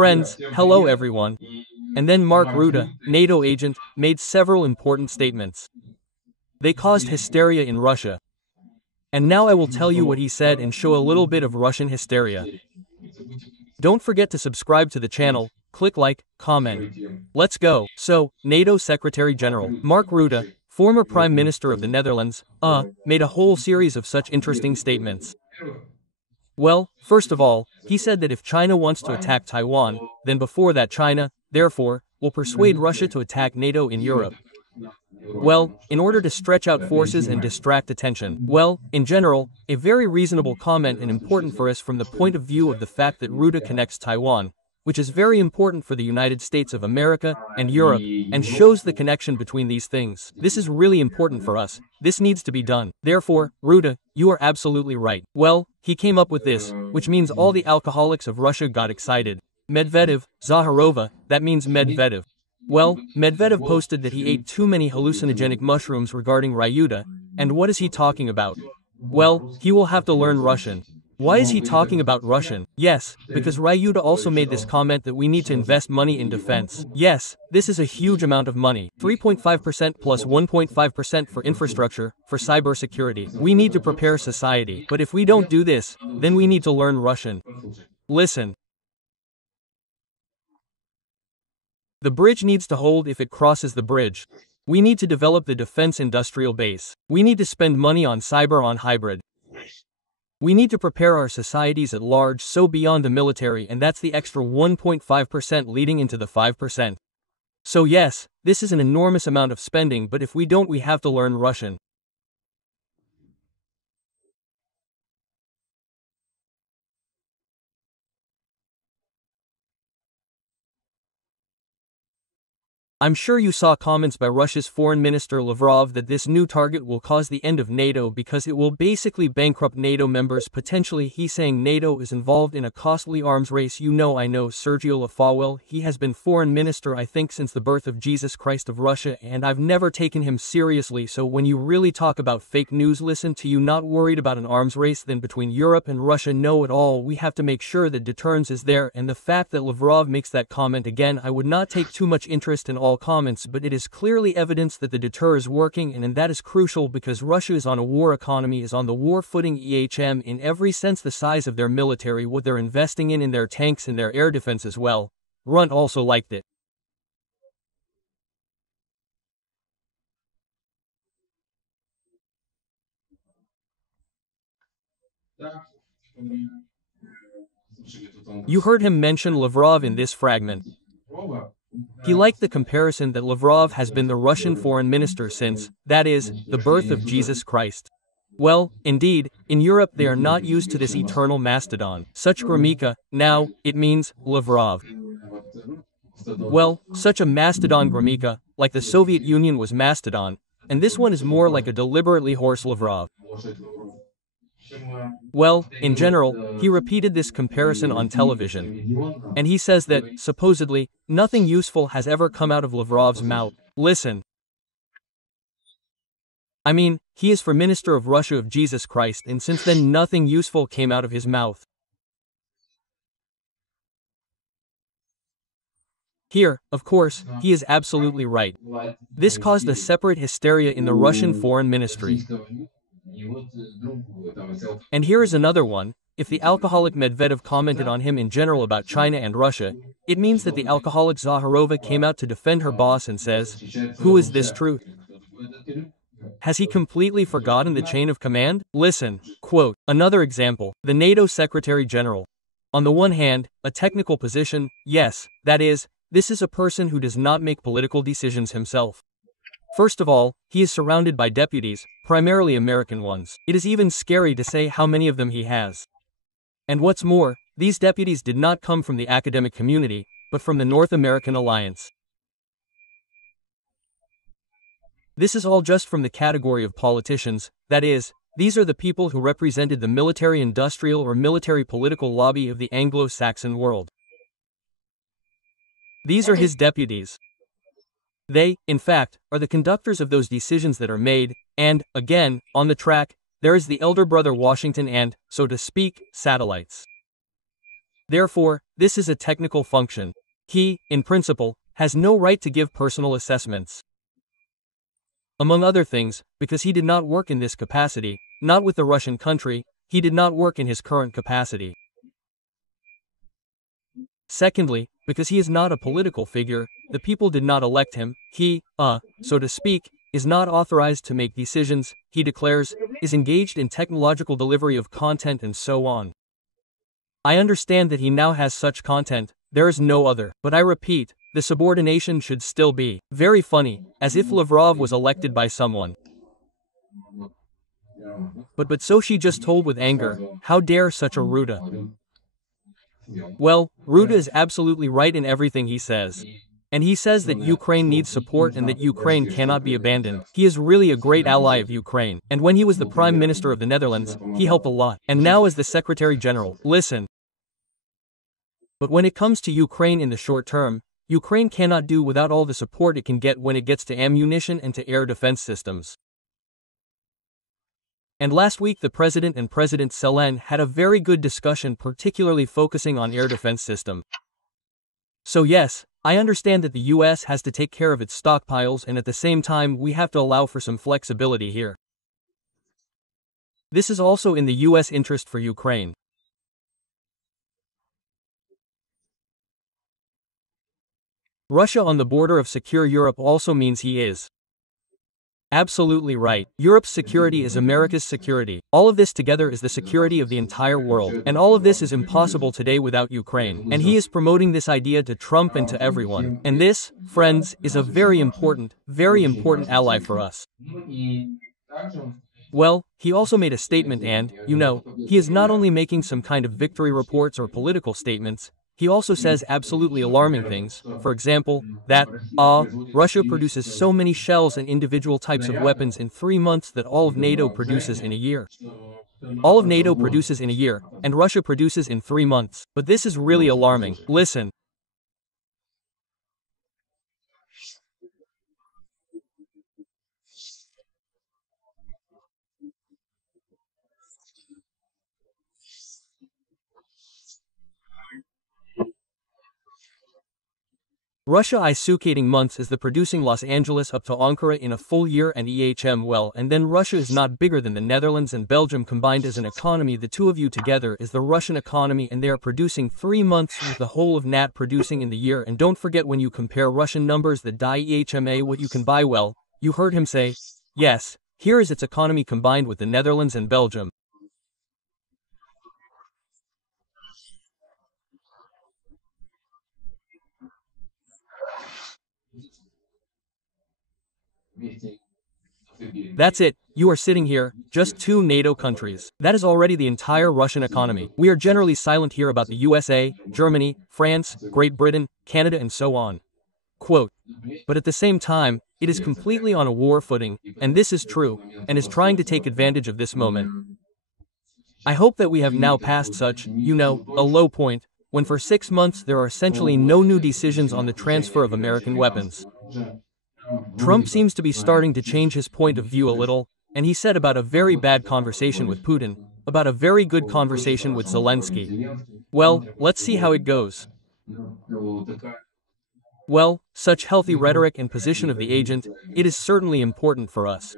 Friends, hello everyone. And then Mark Rutte, NATO agent, made several important statements. They caused hysteria in Russia. And now I will tell you what he said and show a little bit of Russian hysteria. Don't forget to subscribe to the channel, click like, comment. Let's go. So, NATO Secretary General Mark Rutte, former Prime Minister of the Netherlands, made a whole series of such interesting statements. Well, first of all, he said that if China wants to attack Taiwan, then before that China, therefore, will persuade Russia to attack NATO in Europe. Well, in order to stretch out forces and distract attention. Well, in general, a very reasonable comment and important for us from the point of view of the fact that Rutte connects Taiwan, which is very important for the United States of America and Europe, and shows the connection between these things. This is really important for us. This needs to be done. Therefore, Rutte, you are absolutely right. Well, he came up with this, which means all the alcoholics of Russia got excited. Medvedev, Zakharova, that means Medvedev. Well, Medvedev posted that he ate too many hallucinogenic mushrooms regarding Ryuta, and what is he talking about? Well, he will have to learn Russian. Why is he talking about Russian? Yes, because Ryuta also made this comment that we need to invest money in defense. Yes, this is a huge amount of money. 3.5% plus 1.5% for infrastructure, for cybersecurity. We need to prepare society. But if we don't do this, then we need to learn Russian. Listen. The bridge needs to hold if it crosses the bridge. We need to develop the defense industrial base. We need to spend money on cyber on hybrid. We need to prepare our societies at large so beyond the military, and that's the extra 1.5% leading into the 5%. So yes, this is an enormous amount of spending, but if we don't, we have to learn Russian. I'm sure you saw comments by Russia's Foreign Minister Lavrov that this new target will cause the end of NATO because it will basically bankrupt NATO members potentially. He's saying NATO is involved in a costly arms race. I know Sergio Lavrov. He has been foreign minister I think since the birth of Jesus Christ of Russia, and I've never taken him seriously. So when you really talk about fake news, listen to you, not worried about an arms race then between Europe and Russia. No at all. We have to make sure that deterrence is there, and the fact that Lavrov makes that comment again, I would not take too much interest in all comments, but it is clearly evidence that the deter is working, and that is crucial because Russia is on a war economy, is on the war footing in every sense, the size of their military, what they're investing in their tanks and their air defense as well. Runt also liked it. You heard him mention Lavrov in this fragment. He liked the comparison that Lavrov has been the Russian foreign minister since, that is, the birth of Jesus Christ. Well, indeed, in Europe they are not used to this eternal mastodon. Such Gromyka, now, it means, Lavrov. Well, such a mastodon Gromyka, like the Soviet Union was mastodon, and this one is more like a deliberately hoarse Lavrov. Well, in general, he repeated this comparison on television. And he says that, supposedly, nothing useful has ever come out of Lavrov's mouth. Listen. I mean, he is for Minister of Russia of Jesus Christ, and since then nothing useful came out of his mouth. Here, of course, he is absolutely right. This caused a separate hysteria in the Russian foreign ministry. And here is another one. If the alcoholic Medvedev commented on him in general about China and Russia, it means that the alcoholic Zakharova came out to defend her boss and says, "Who is this truth?" Has he completely forgotten the chain of command? Listen, quote, another example, the NATO Secretary General. On the one hand, a technical position, yes, that is, this is a person who does not make political decisions himself. First of all, he is surrounded by deputies, primarily American ones. It is even scary to say how many of them he has. And what's more, these deputies did not come from the academic community, but from the North American Alliance. This is all just from the category of politicians, that is, these are the people who represented the military-industrial or military-political lobby of the Anglo-Saxon world. These are his deputies. They, in fact, are the conductors of those decisions that are made, and, again, on the track, there is the elder brother Washington and, so to speak, satellites. Therefore, this is a technical function. He, in principle, has no right to give personal assessments. Among other things, because he did not work in this capacity, not with the Russian country, he did not work in his current capacity. Secondly, because he is not a political figure, the people did not elect him, he, so to speak, is not authorized to make decisions, he declares, is engaged in technological delivery of content and so on. I understand that he now has such content, there is no other, but I repeat, the subordination should still be very funny, as if Lavrov was elected by someone. But Sochi just told with anger, how dare such a Ruda? Well, Ruda is absolutely right in everything he says. And he says that Ukraine needs support and that Ukraine cannot be abandoned. He is really a great ally of Ukraine. And when he was the Prime Minister of the Netherlands, he helped a lot. And now as the Secretary General, listen. But when it comes to Ukraine in the short term, Ukraine cannot do without all the support it can get when it gets to ammunition and to air defense systems. And last week the President and President Zelensky had a very good discussion particularly focusing on air defense system. So yes, I understand that the US has to take care of its stockpiles and at the same time we have to allow for some flexibility here. This is also in the US interest for Ukraine. Russia on the border of secure Europe also means he is absolutely right. Europe's security is America's security. All of this together is the security of the entire world. And all of this is impossible today without Ukraine. And he is promoting this idea to Trump and to everyone. And this, friends, is a very important ally for us. Well, he also made a statement and, he is not only making some kind of victory reports or political statements, he also says absolutely alarming things, for example, that, Russia produces so many shells and individual types of weapons in 3 months that all of NATO produces in a year. All of NATO produces in a year, and Russia produces in 3 months. But this is really alarming. Listen. Russia is succeeding months is the producing Los Angeles up to Ankara in a full year and well and then Russia is not bigger than the Netherlands and Belgium combined as an economy. The two of you together is the Russian economy and they are producing 3 months with the whole of NAT producing in the year. And don't forget when you compare Russian numbers the EHMA what you can buy. Well, you heard him say, yes, here is its economy combined with the Netherlands and Belgium. That's it, you are sitting here, just 2 NATO countries. That is already the entire Russian economy. We are generally silent here about the USA, Germany, France, Great Britain, Canada and so on. Quote, but at the same time, it is completely on a war footing, and this is true, and is trying to take advantage of this moment. I hope that we have now passed such, a low point, when for 6 months there are essentially no new decisions on the transfer of American weapons. Trump seems to be starting to change his point of view a little, and he said about a very bad conversation with Putin, about a very good conversation with Zelensky. Well, let's see how it goes. Well, such healthy rhetoric and position of the agent, it is certainly important for us.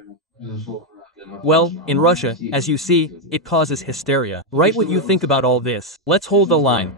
Well, in Russia, as you see, it causes hysteria. Write what you think about all this. Let's hold the line.